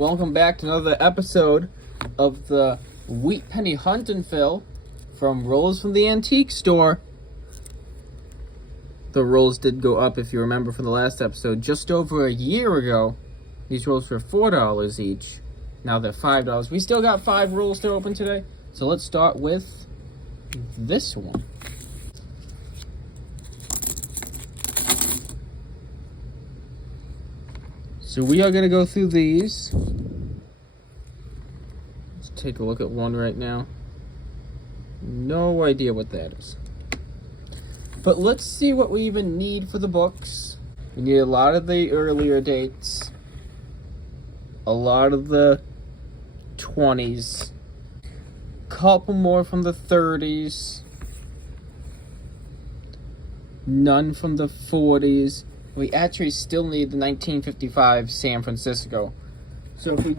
Welcome back to another episode of the Wheat Penny Hunt and Fill from Rolls from the Antique Store. The rolls did go up, if you remember from the last episode. Just over a year ago, these rolls were $4 each. Now they're $5. We still got 5 rolls to open today, so let's start with this one. So we are going to go through these. Let's take a look at one right now. No idea what that is. But let's see what we even need for the books. We need a lot of the earlier dates. A lot of the 20s. Couple more from the 30s. None from the 40s. We actually still need the 1955 San Francisco. So if we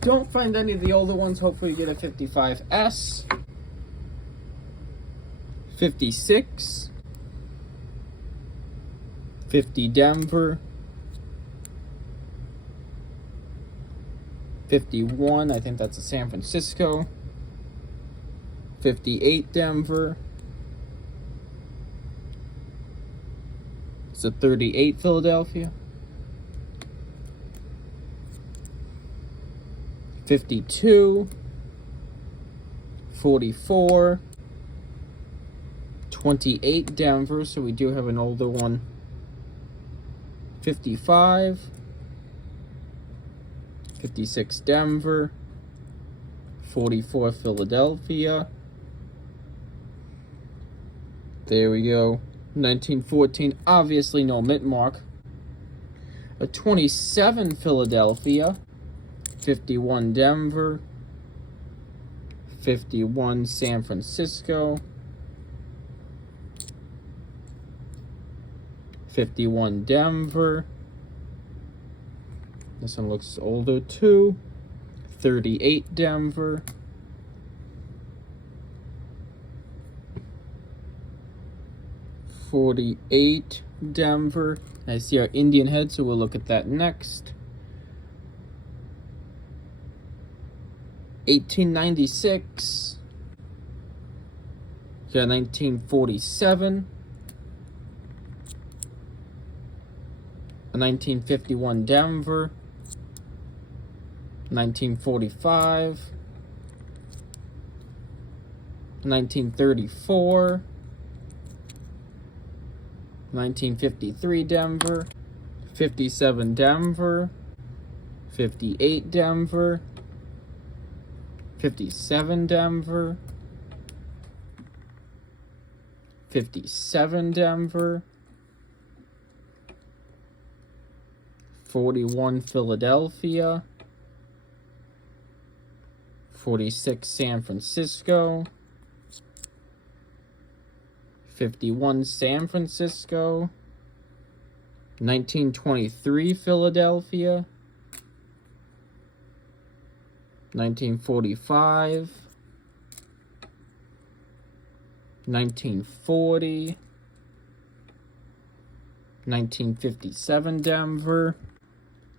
don't find any of the older ones, hopefully we get a 55S. 56. 50 Denver. 51, I think that's a San Francisco. 58 Denver. It's a 38 Philadelphia. 52. 44. 28 Denver, so we do have an older one. 55. 56 Denver. 44 Philadelphia. There we go. 1914, obviously no mint mark. A 27 Philadelphia. 51 Denver. 51 San Francisco. 51 Denver. This one looks older too. 38 Denver. 48 Denver. I see our Indian head, so we'll look at that next. 1896. Got 1947. A 1951 Denver. 1945. 1934. 1953 Denver. 57 Denver. 58 Denver. 57 Denver. 57 Denver. 41 Philadelphia. 46 San Francisco. 51 San Francisco. 1923 Philadelphia. 1945. 1940. 1957 Denver.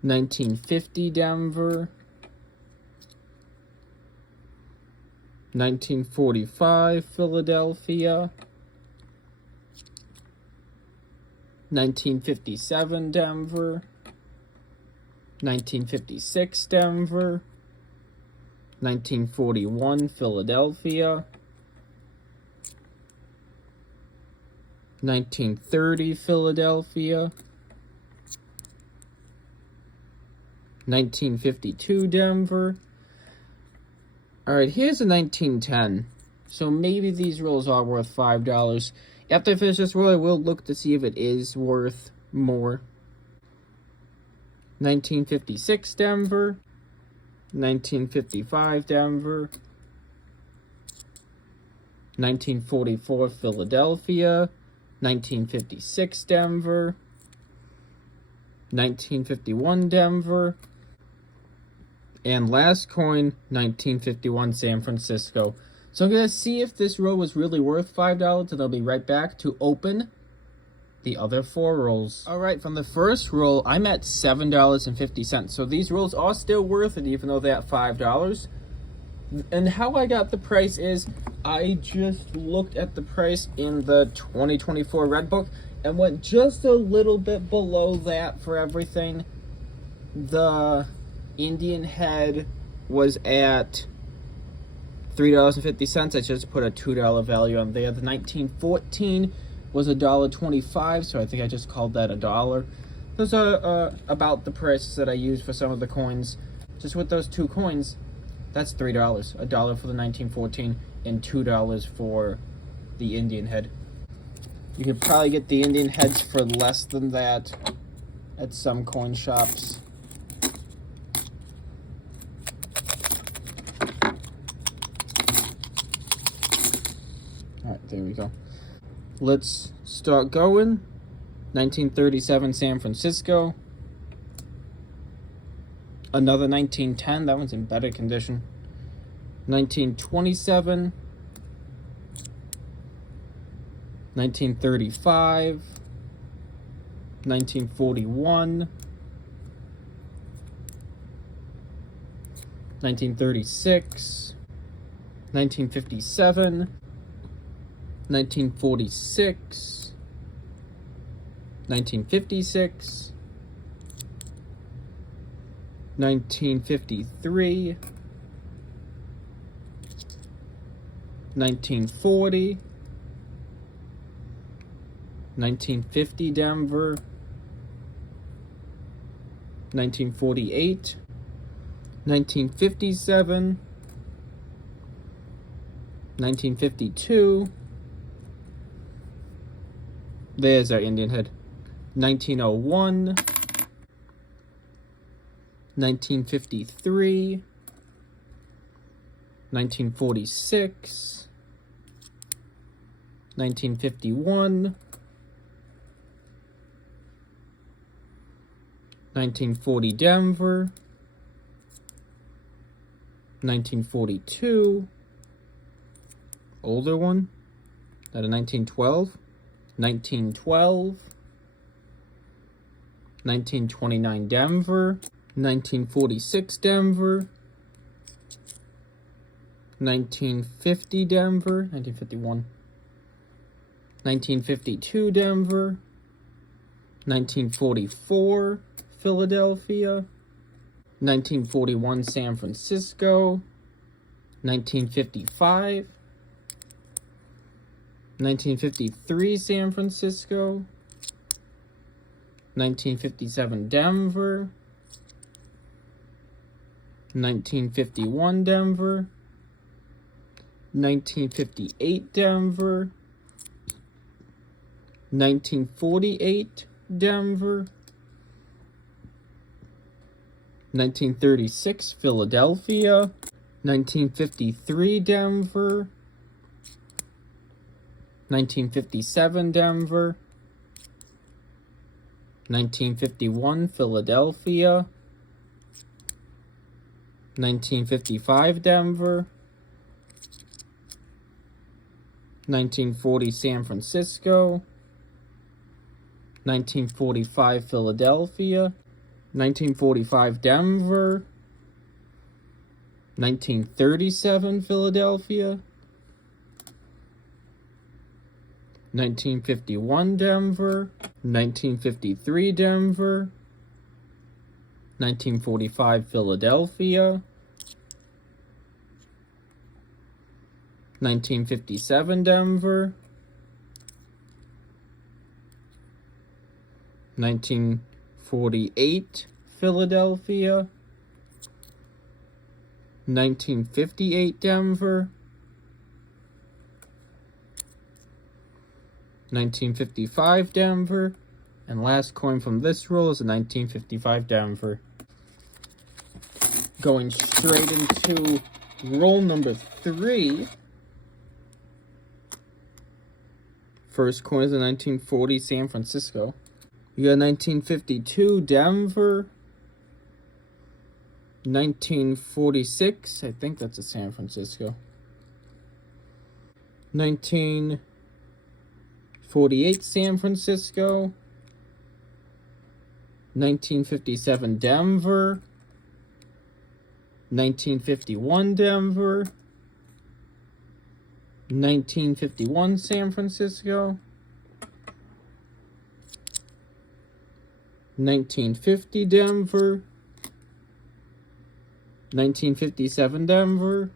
1950 Denver. 1945 Philadelphia. 1957 Denver. 1956 Denver. 1941 Philadelphia. 1930 Philadelphia. 1952 Denver. Alright, here's a 1910. So maybe these rolls are worth $5. After I finish this roll, I will look to see if it is worth more. 1956 Denver. 1955 Denver. 1944 Philadelphia. 1956 Denver. 1951 Denver. And last coin, 1951 San Francisco. So I'm going to see if this row was really worth $5, and I'll be right back to open the other 4 rolls. All right, from the first roll, I'm at $7.50. So these rolls are still worth it, even though they're at $5. And how I got the price is I just looked at the price in the 2024 Red Book and went just a little bit below that for everything. The Indian head was at $3.50. I just put a $2 value on there. The 1914 was $1.25, so I think I just called that $1. Those are about the prices that I used for some of the coins. Just with those 2 coins, that's $3. $1 for the 1914 and $2 for the Indian head. You could probably get the Indian heads for less than that at some coin shops. Alright, there we go. Let's start going. 1937 San Francisco. Another 1910, that one's in better condition. 1927. 1935. 1941. 1936. 1957. 1946, 1956, 1953, 1940, 1950 Denver, 1948, 1957, 1952. There's our Indian head. 1901, 1953, 1946, 1951, 1940 Denver, 1942, older one, that a 1912, 1912, 1929 Denver, 1946 Denver, 1950 Denver, 1951, 1952 Denver, 1944 Philadelphia, 1941 San Francisco, 1955, 1953 San Francisco, 1957 Denver, 1951 Denver, 1958 Denver, 1948 Denver, 1936 Philadelphia, 1953 Denver, 1957 Denver, 1951 Philadelphia, 1955 Denver, 1940 San Francisco, 1945 Philadelphia, 1945 Denver, 1937 Philadelphia, 1951 Denver, 1953 Denver, 1945 Philadelphia, 1957 Denver, 1948 Philadelphia, 1958 Denver, 1955 Denver, and last coin from this roll is a 1955 Denver. Going straight into roll number 3. First coin is a 1940 San Francisco. You got 1952 Denver, 1946, I think that's a San Francisco. 1946 1948 San Francisco, 1957 Denver, 1951 Denver, 1951 San Francisco, 1950 Denver, 1957 Denver,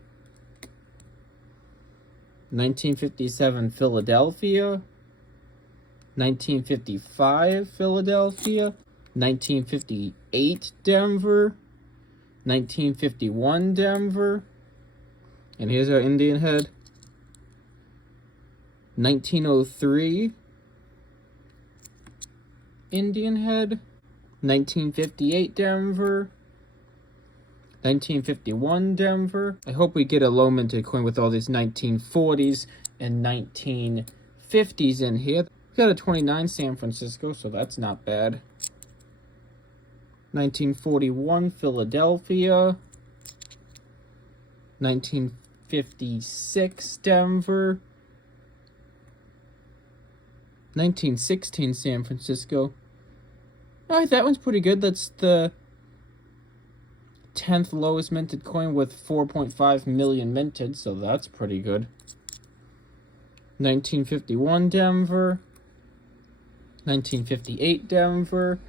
1957 Philadelphia, 1955 Philadelphia, 1958 Denver, 1951 Denver, and here's our Indian head, 1903 Indian head, 1958 Denver, 1951 Denver. I hope we get a low minted coin with all these 1940s and 1950s in here. We got a 29 San Francisco, so that's not bad. 1941 Philadelphia, 1956 Denver, 1916 San Francisco. Oh, that one's pretty good. That's the 10th lowest minted coin with 4.5 million minted, so that's pretty good. 1951 Denver, 1958 Denver,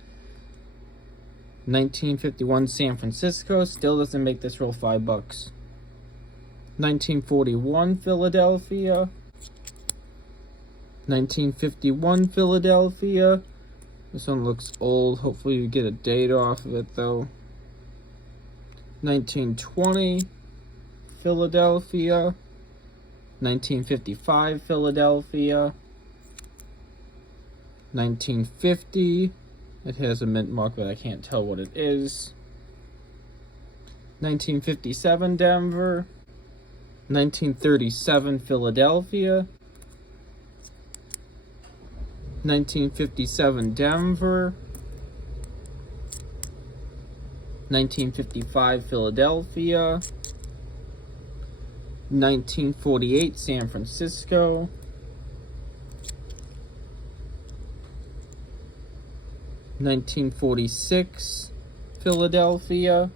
1951 San Francisco. Still doesn't make this roll $5. 1941 Philadelphia, 1951 Philadelphia. This one looks old. Hopefully we get a date off of it though. 1920 Philadelphia, 1955 Philadelphia, 1950. It has a mint mark, but I can't tell what it is. 1957 Denver, 1937 Philadelphia, 1957 Denver, 1955 Philadelphia, 1948 San Francisco, 1946 Philadelphia,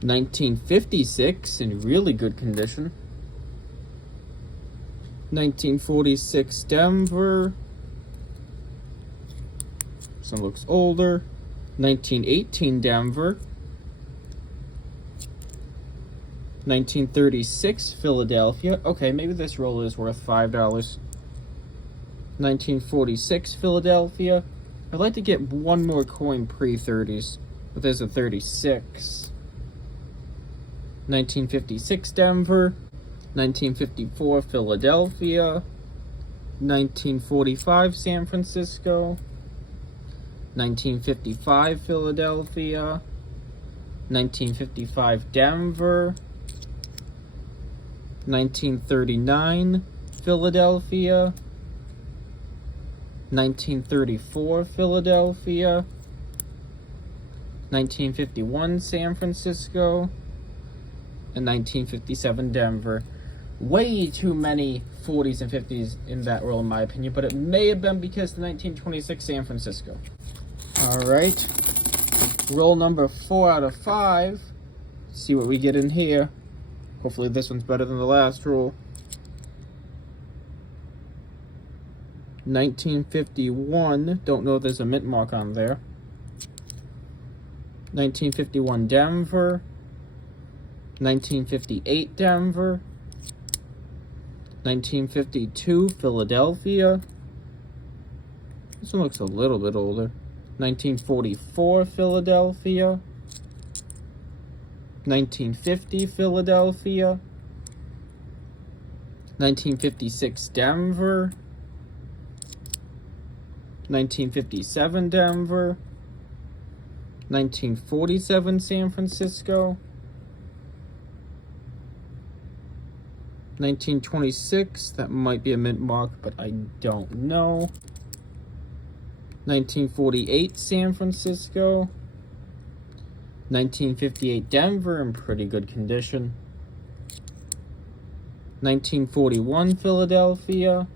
1956 in really good condition, 1946 Denver, this one looks older, 1918 Denver, 1936 Philadelphia. Okay, maybe this roll is worth $5. 1946 Philadelphia. I'd like to get one more coin pre-30s, but there's a 36. 1956 Denver, 1954 Philadelphia, 1945 San Francisco, 1955 Philadelphia, 1955 Denver, 1939 Philadelphia, 1934 Philadelphia, 1951 San Francisco, and 1957 Denver. Way too many 40s and 50s in that roll in my opinion, but it may have been because the 1926 San Francisco. Alright, roll number 4 out of 5. Let's see what we get in here. Hopefully this one's better than the last roll. 1951, don't know if there's a mint mark on there. 1951 Denver, 1958 Denver, 1952 Philadelphia. This one looks a little bit older. 1944 Philadelphia, 1950 Philadelphia, 1956 Denver, 1957 Denver, 1947 San Francisco, 1926, that might be a mint mark, but I don't know. 1948 San Francisco, 1958 Denver in pretty good condition, 1941 Philadelphia,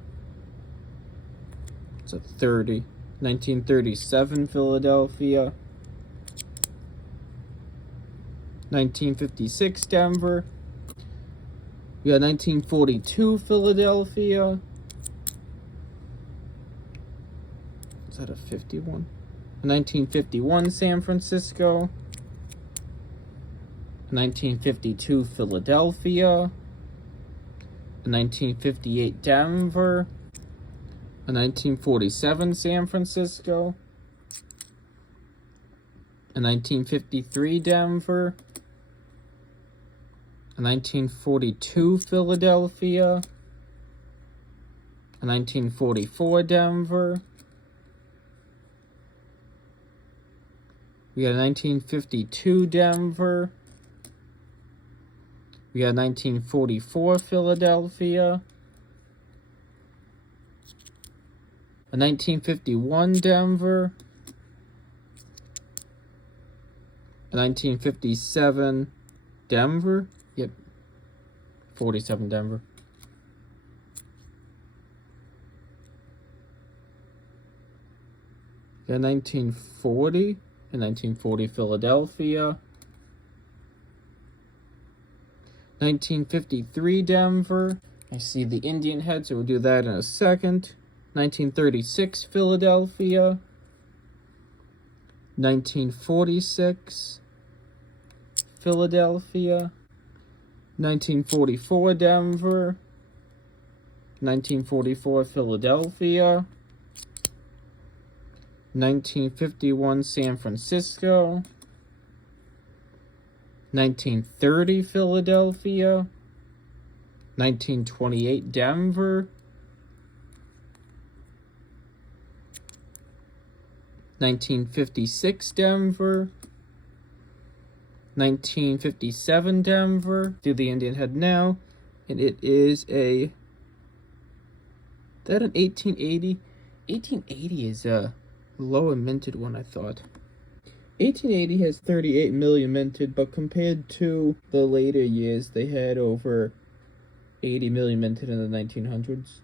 It's a 30. 1937 Philadelphia. 1956 Denver. We got 1942 Philadelphia. Is that a 51? 1951 San Francisco. 1952 Philadelphia. 1958 Denver. 1947 San Francisco. 1953 Denver. 1942 Philadelphia. 1944 Denver. We got 1952 Denver. We got 1944 Philadelphia. A 1951 Denver. A 1957 Denver. Yep. 47 Denver. We got 1940. A 1940 Philadelphia. 1953 Denver. I see the Indian head, so we'll do that in a second. 1936 Philadelphia. 1946 Philadelphia. 1944 Denver. 1944 Philadelphia. 1951 San Francisco. 1930 Philadelphia. 1928 Denver. 1956 Denver. 1957 Denver. Do the Indian head now. And it is a... that an 1880? 1880 is a lower minted one, I thought. 1880 has 38 million minted, but compared to the later years, they had over 80 million minted in the 1900s.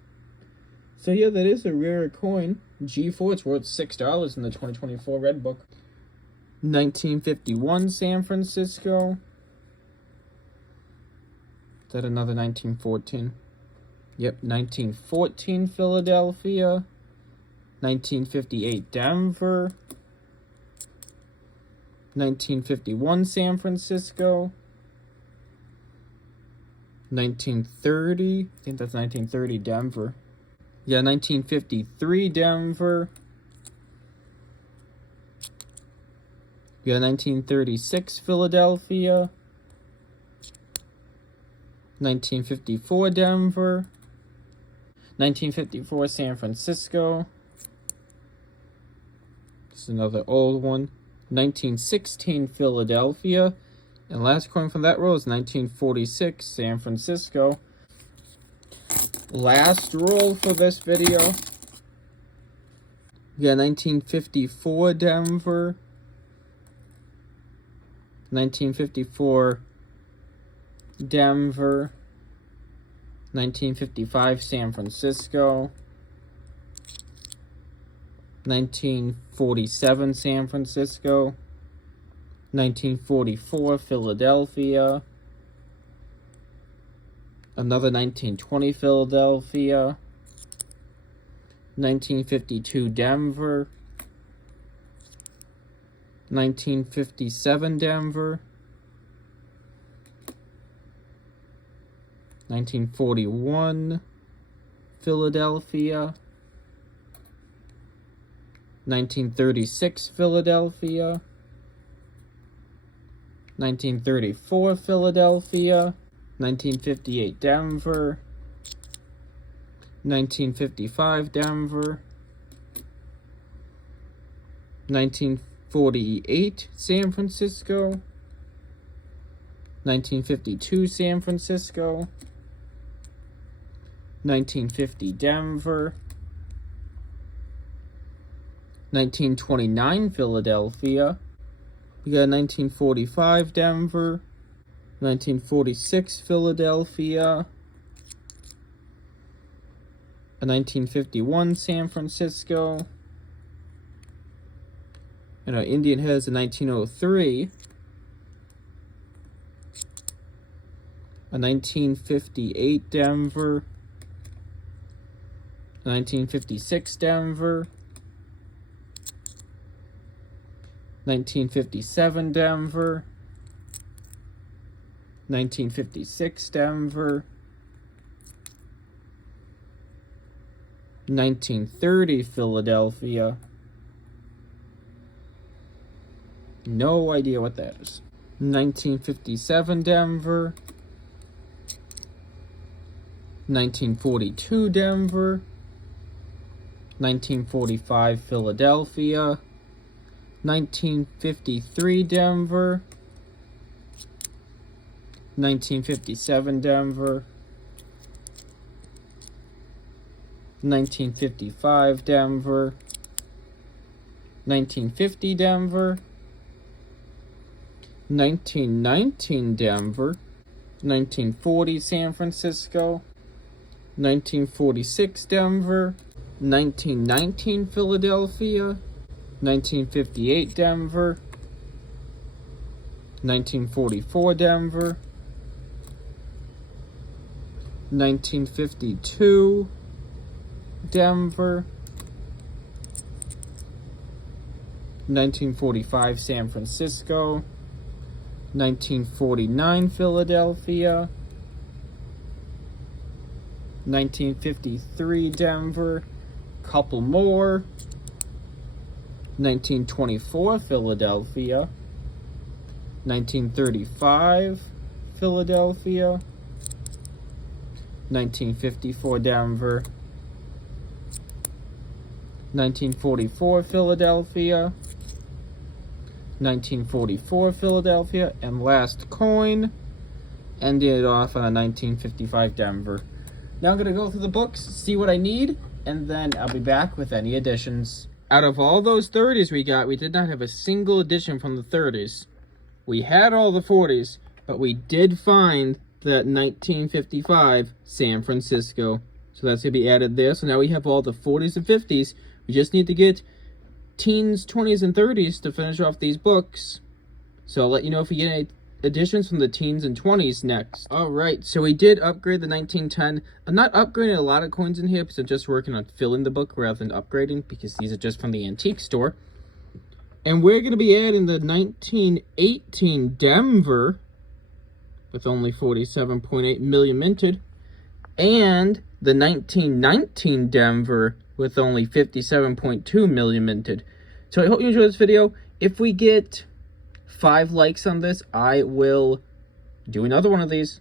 So yeah, that is a rare coin. G4, it's worth $6 in the 2024 Red Book. 1951 San Francisco. Is that another 1914? Yep, 1914 Philadelphia. 1958 Denver. 1951 San Francisco. 1930, I think that's 1930 Denver. Yeah, 1953 Denver. Yeah, 1936 Philadelphia. 1954 Denver. 1954 San Francisco. This is another old one. 1916 Philadelphia. And last coin from that row is 1946 San Francisco. Last roll for this video. We got 1954 Denver. 1954 Denver. 1955 San Francisco. 1947 San Francisco. 1944 Philadelphia. Another 1920 Philadelphia. 1952 Denver. 1957 Denver. 1941 Philadelphia. 1936 Philadelphia. 1934 Philadelphia. 1958 Denver. 1955 Denver. 1948 San Francisco. 1952 San Francisco. 1950 Denver. 1929 Philadelphia. We got 1945 Denver. 1946 Philadelphia. a 1951 San Francisco, and our Indian Heads a 1903, a 1958 Denver, a 1956 Denver, 1957 Denver, 1956 Denver, 1930 Philadelphia. No idea what that is. 1957 Denver, 1942 Denver, 1945 Philadelphia, 1953 Denver, 1957 Denver, 1955 Denver, 1950 Denver, 1919 Denver, 1940 San Francisco, 1946 Denver, 1919 Philadelphia, 1958 Denver, 1944 Denver, 1952 Denver, 1945 San Francisco, 1949 Philadelphia, 1953 Denver, couple more, 1924 Philadelphia, 1935 Philadelphia, 1954 Denver, 1944 Philadelphia, 1944 Philadelphia, and last coin ended it off on a 1955 Denver. Now I'm going to go through the books, see what I need, and then I'll be back with any additions. Out of all those 30s we got, we did not have a single addition from the 30s. We had all the 40s, but we did find that 1955 San Francisco. So that's going to be added there. So now we have all the 40s and 50s. We just need to get teens, 20s, and 30s to finish off these books. So I'll let you know if we get any additions from the teens and 20s next. Alright, so we did upgrade the 1910. I'm not upgrading a lot of coins in here because I'm just working on filling the book rather than upgrading, because these are just from the antique store. And we're going to be adding the 1918 Denver with only 47.8 million minted, and the 1919 Denver with only 57.2 million minted. So I hope you enjoyed this video. If we get 5 likes on this, I will do another one of these.